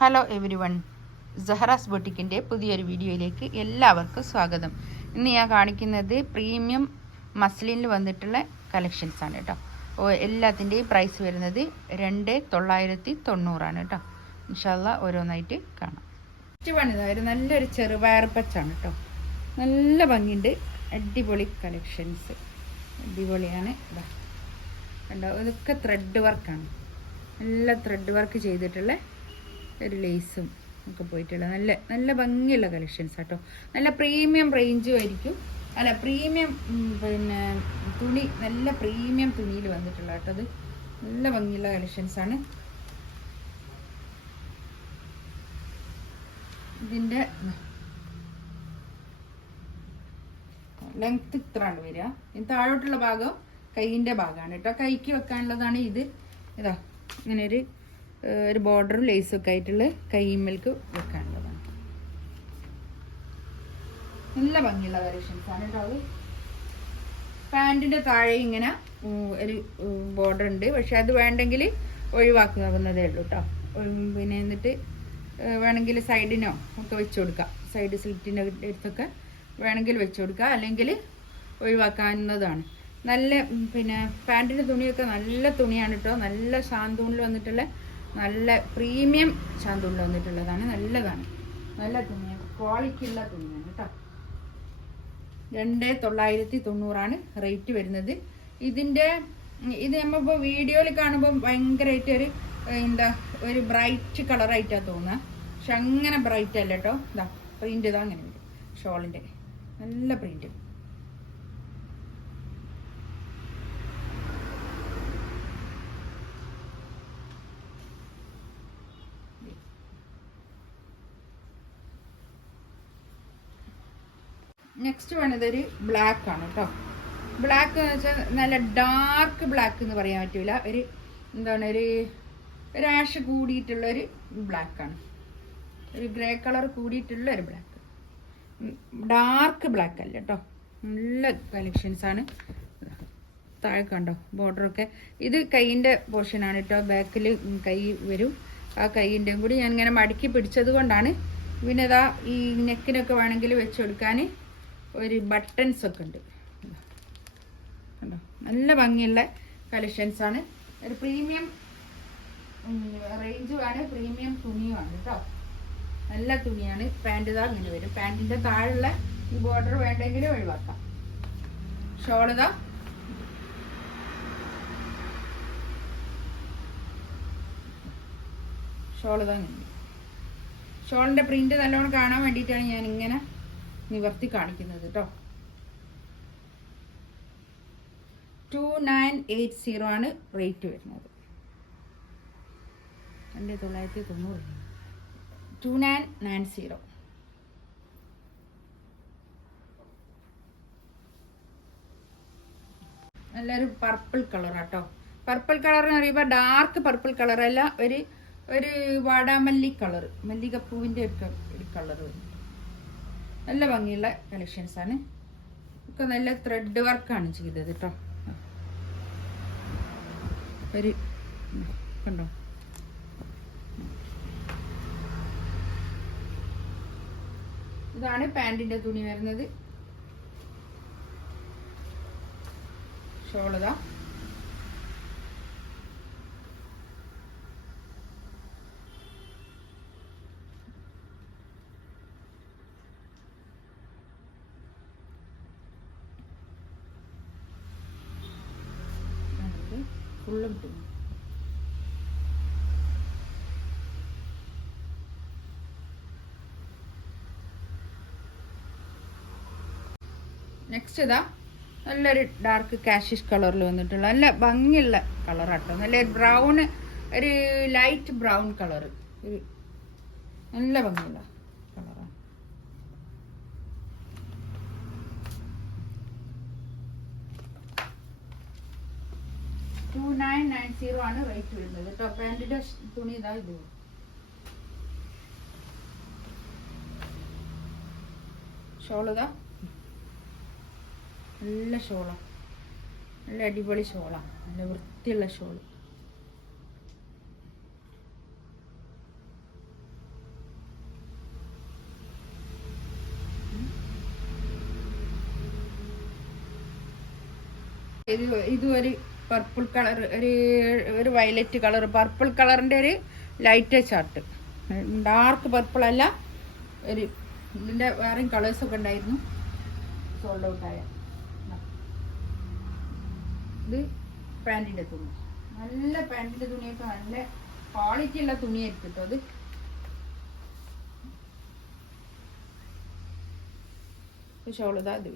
Hello every one, സഹറാസ് ബൊട്ടിക്കിൻ്റെ പുതിയൊരു വീഡിയോയിലേക്ക് എല്ലാവർക്കും സ്വാഗതം. ഇന്ന് ഞാൻ കാണിക്കുന്നത് പ്രീമിയം മസ്ലിനിൽ വന്നിട്ടുള്ള കളക്ഷൻസ് ആണ് കേട്ടോ. എല്ലാത്തിൻ്റെയും പ്രൈസ് വരുന്നത് 2990 കേട്ടോ. ഇൻഷാ അല്ലാഹ് ഓരോന്നായിട്ട് കാണാം. ഒരു നല്ലൊരു ചെറുപയർ പച്ചാണ് കേട്ടോ. നല്ല ഭംഗിയുണ്ട്, അടിപൊളി കളക്ഷൻസ്, അടിപൊളിയാണ്. കണ്ടോ, ഇതൊക്കെ ത്രെഡ് വർക്കാണ്, നല്ല ത്രെഡ് വർക്ക് ചെയ്തിട്ടുള്ള ഒരു ലേസും ഒക്കെ പോയിട്ടുള്ള നല്ല നല്ല ഭംഗിയുള്ള കളക്ഷൻസ് കേട്ടോ. നല്ല പ്രീമിയം റേഞ്ചും ആയിരിക്കും. അല്ല, പ്രീമിയം പിന്നെ തുണി, നല്ല പ്രീമിയം തുണിയിൽ വന്നിട്ടുള്ള കേട്ടോ. അത് നല്ല ഭംഗിയുള്ള കളക്ഷൻസാണ്. ഇതിൻ്റെ ലെങ്ത് ഇത്രയാണ് വരിക. ഇത് താഴോട്ടുള്ള ഭാഗം കൈയിൻ്റെ ഭാഗമാണ് കേട്ടോ. കൈക്ക് വെക്കാനുള്ളതാണ് ഇത്. ഇതാ ഇങ്ങനെ ഒരു ബോർഡറും ലേസും ഒക്കെ ആയിട്ടുള്ള കൈമേൽക്ക് വെക്കാനുള്ളതാണ്. നല്ല ഭംഗിയുള്ള കളക്ഷൻസ് ആണ് കേട്ടോ. അത് പാൻറ്റിൻ്റെ താഴെ ഇങ്ങനെ ഒരു ബോർഡർ ഉണ്ട്, പക്ഷെ അത് വേണ്ടെങ്കിൽ ഒഴിവാക്കുന്നതേ ഉള്ളൂ കേട്ടോ. പിന്നെ എന്നിട്ട് വേണമെങ്കിൽ സൈഡിനോ ഒക്കെ വെച്ച് കൊടുക്കാം, സൈഡ് സ്ലിറ്റിൻ്റെ അടുത്തൊക്കെ വേണമെങ്കിൽ വെച്ച് കൊടുക്കുക, അല്ലെങ്കിൽ ഒഴിവാക്കാവുന്നതാണ്. നല്ല പിന്നെ പാൻറ്റിൻ്റെ തുണിയൊക്കെ നല്ല തുണിയാണ് കേട്ടോ. നല്ല ശാന്തൂണിൽ വന്നിട്ടുള്ള നല്ല പ്രീമിയം ശാന്തൂണിൽ വന്നിട്ടുള്ളതാണ്. നല്ലതാണ്, നല്ല തുണിയാണ്, ക്വാളിറ്റി ഉള്ള തുണിയാണ് കേട്ടോ. 2990 റേറ്റ് വരുന്നത്. ഇത് നമ്മളിപ്പോൾ വീഡിയോയിൽ കാണുമ്പോൾ ഭയങ്കരമായിട്ട് ഒരു ബ്രൈറ്റ് കളറായിട്ടാണ് തോന്നുക, പക്ഷെ അങ്ങനെ ബ്രൈറ്റ് അല്ല കേട്ടോ. ഇതാ പ്രിന്റ് ഇതാ അങ്ങനെ വരും, ഷോളിൻ്റെ നല്ല പ്രിന്റ്. നെക്സ്റ്റ് വേണ്ടത് ഒരു ബ്ലാക്ക് ആണ് കേട്ടോ. ബ്ലാക്ക് എന്ന് വെച്ചാൽ നല്ല ഡാർക്ക് ബ്ലാക്ക് എന്ന് പറയാൻ പറ്റില്ല, ഒരു ആഷ് കൂടിയിട്ടുള്ള ഒരു ബ്ലാക്കാണ്, ഒരു ഗ്രേ കളർ കൂടിയിട്ടുള്ള ഒരു ബ്ലാക്ക്, ഡാർക്ക് ബ്ലാക്ക് അല്ല കേട്ടോ. നല്ല കളക്ഷൻസ് ആണ്. താഴെ കണ്ടോ ബോർഡറൊക്കെ. ഇത് കൈയിൻ്റെ പോർഷനാണ് കേട്ടോ. ബാക്കിൽ കൈ വരും. ആ കൈയിൻ്റെയും കൂടി ഞാൻ ഇങ്ങനെ മടക്കി പിടിച്ചത് കൊണ്ടാണ്. പിന്നെ ഇതാ ഈ നെക്കിനൊക്കെ വേണമെങ്കിൽ വെച്ച് കൊടുക്കാൻ ഒരു ബട്ടൺസ് ഒക്കെ ഉണ്ട് കണ്ടോ. നല്ല ഭംഗിയുള്ള കളക്ഷൻസ് ആണ്. ഒരു പ്രീമിയം റേഞ്ചുമാണ്, പ്രീമിയം തുണിയുമാണ് കേട്ടോ. നല്ല തുണിയാണ്. പാൻറ് ഇതാ ഇങ്ങനെ വരും. പാൻറ്റിൻ്റെ താഴെയുള്ള ഈ ബോർഡർ വേണ്ടെങ്കിൽ ഒഴിവാക്കാം. ഷോളിതാ ഇങ്ങനെ. ഷോളിൻ്റെ പ്രിന്റ് നല്ലോണം കാണാൻ വേണ്ടിയിട്ടാണ് ഞാൻ ഇങ്ങനെ നിവർത്തി കാണിക്കുന്നത് കേട്ടോ. 2980 ആണ് റേറ്റ് വരുന്നത്. 2990 2990. നല്ലൊരു പർപ്പിൾ കളർ കേട്ടോ. പർപ്പിൾ കളർ എന്ന് പറയുമ്പോൾ ഡാർക്ക് പർപ്പിൾ കളറല്ല, ഒരു വാടാമല്ലി കളർ, മല്ലികപ്പൂവിൻ്റെ ഒരു കളർ വരും. നല്ല ഭംഗിയുള്ള കളക്ഷൻസ് ആണ്. ഒക്കെ നല്ല ത്രെഡ് വർക്കാണ് ചെയ്തത് കേട്ടോ. ഒരു കണ്ടോ, ഇതാണ് പാൻറ്റിൻ്റെ തുണി വരുന്നത്. ഷോളതാ ഫുള്ളും തുണി. നെക്സ്റ്റ് ഇതാ നല്ലൊരു ഡാർക്ക് കാഷിഷ് കളറിൽ വന്നിട്ടുള്ള നല്ല ഭംഗിയുള്ള കളറാട്ടോ. നല്ല ബ്രൗൺ, ഒരു ലൈറ്റ് ബ്രൗൺ കളർ, ഒരു നല്ല ഭംഗിയുള്ള കളറാണ്. 2990 ആണ് റേറ്റ് വരുന്നത് കേട്ടോ. പാൻറ്റിൻ്റെ തുണി ഇതാ ഇത്. ഷോളിതാ നല്ല ഷോളാണ്, നല്ല അടിപൊളി ഷോളാണ്, നല്ല വൃത്തിയുള്ള ഷോള്. ഇതും ഒരു പർപ്പിൾ കളർ, ഒരു വയലറ്റ് കളർ, പർപ്പിൾ കളറിൻ്റെ ഒരു ലൈറ്റ് ചാർട്ട്, ഡാർക്ക് പർപ്പിൾ അല്ല. ഒരു ഇതിൻ്റെ വേറെയും കളേഴ്സൊക്കെ ഉണ്ടായിരുന്നു, സോൾഡ് ഔട്ടായ. ഇത് പാൻറ്റിൻ്റെ തുണി, നല്ല പാൻറ്റിൻ്റെ തുണിയൊക്കെ നല്ല ക്വാളിറ്റി ഉള്ള തുണിയായിരിക്കും കേട്ടോ. അത് ഷോൾ ഇതാ, ഇത്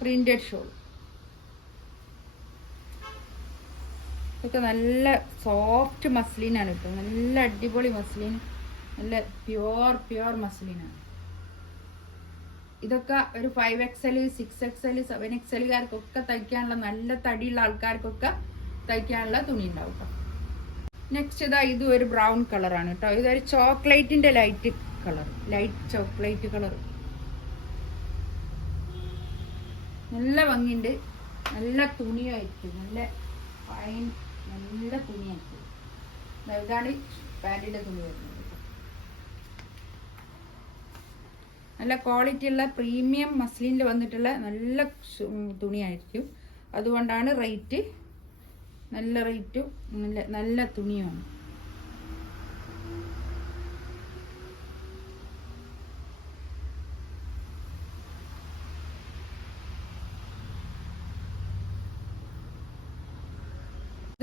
പ്രിന്റഡ് ഷോൾ. ഇതൊക്കെ നല്ല സോഫ്റ്റ് മസ്ലിനാണ് കേട്ടോ, നല്ല അടിപൊളി മസ്ലിൻ, നല്ല പ്യുവർ മസ്ലിനാണ്. ഇതൊക്കെ ഒരു 5XL 6XL 7XLകാർക്കൊക്കെ തയ്ക്കാനുള്ള, നല്ല തടിയുള്ള ആൾക്കാർക്കൊക്കെ തയ്ക്കാനുള്ള തുണി ഉണ്ടാവും കേട്ടോ. നെക്സ്റ്റ് ഇതാ, ഇതും ഒരു ബ്രൗൺ കളറാണ് കേട്ടോ. ഇതൊരു ചോക്ലേറ്റിൻ്റെ light colour, light chocolate colour. നല്ല ഭംഗിയുണ്ട്, നല്ല തുണിയായിരിക്കും, നല്ല ഫൈൻ, നല്ല തുണിയായിരിക്കും. ഇതാണ് പാൻറ്റിൻ്റെ തുണി വരുന്നത്. നല്ല ക്വാളിറ്റി ഉള്ള പ്രീമിയം മസ്ലിനിൽ വന്നിട്ടുള്ള നല്ല തുണിയായിരിക്കും. അതുകൊണ്ടാണ് റേറ്റ്, നല്ല റേറ്റും നല്ല തുണിയുമാണ്.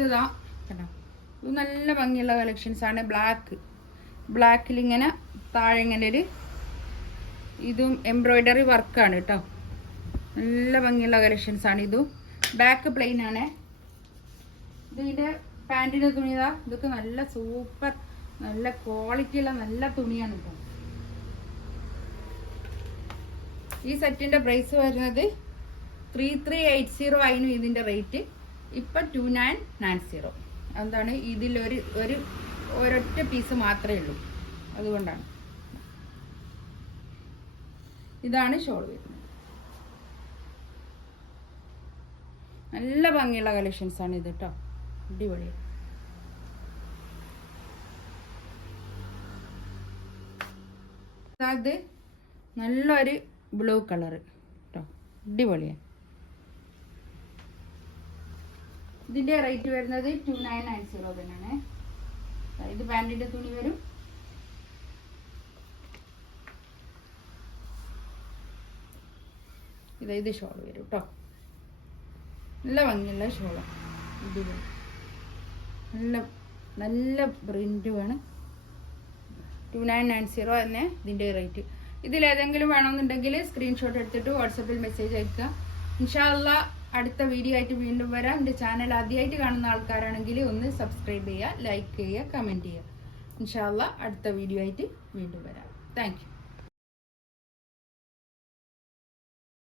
ഇതാ കേട്ടോ, ഇത് നല്ല ഭംഗിയുള്ള കളക്ഷൻസ് ആണ്. ബ്ലാക്കിൽ ഇങ്ങനെ താഴെ ഇങ്ങനെ ഒരു ഇതും എംബ്രോയിഡറി വർക്കാണ് കേട്ടോ. നല്ല ഭംഗിയുള്ള കളക്ഷൻസ് ആണ്. ഇതും ബാക്ക് പ്ലെയിൻ ആണ്. ഇതിൻ്റെ പാൻറ്റിൻ്റെ തുണി ഇതാ, ഇതൊക്കെ നല്ല സൂപ്പർ, നല്ല ക്വാളിറ്റിയുള്ള നല്ല തുണിയാണ് കേട്ടോ. ഈ സെറ്റിൻ്റെ പ്രൈസ് വരുന്നത് 3380 ആയിരുന്നു ഇതിൻ്റെ റേറ്റ്. ഇപ്പം 2990. എന്താണ്, ഇതിലൊരു ഒരൊറ്റ പീസ് മാത്രമേ ഉള്ളൂ, അതുകൊണ്ടാണ്. ഇതാണ് ഷോൾ വരുന്നത്. നല്ല ഭംഗിയുള്ള കളക്ഷൻസ് ആണ് ഇത് കേട്ടോ, അടിപൊളി. അത് നല്ലൊരു ബ്ലൂ കളർ കേട്ടോ, അടിപൊളിയാണ്. ഇതിൻ്റെ റേറ്റ് വരുന്നത് 2990 തന്നെയാണ്. ഇത് പാൻറ്റിൻ്റെ തുണി വരും. ഇത് ഷോൾ വരും കേട്ടോ, നല്ല ഭംഗിയുള്ള ഷോളാണ്. ഇത് നല്ല പ്രിൻറ്റുമാണ്. 2990 തന്നെ ഇതിൻ്റെ റേറ്റ്. ഇതിലേതെങ്കിലും വേണമെന്നുണ്ടെങ്കിൽ സ്ക്രീൻഷോട്ട് എടുത്തിട്ട് വാട്സപ്പിൽ മെസ്സേജ് അയക്കുക. ഇൻഷാ അല്ലാഹ് അടുത്ത വീഡിയോ ആയിട്ട് വീണ്ടും വരാം. എൻ്റെ ചാനൽ ആദ്യമായിട്ട് കാണുന്ന ആൾക്കാരാണെങ്കിൽ ഒന്ന് സബ്സ്ക്രൈബ് ചെയ്യുക, ലൈക്ക് ചെയ്യുക, കമൻറ്റ് ചെയ്യുക. ഇൻഷാ അല്ലാഹ് അടുത്ത വീഡിയോ ആയിട്ട് വീണ്ടും വരാം. Thank you.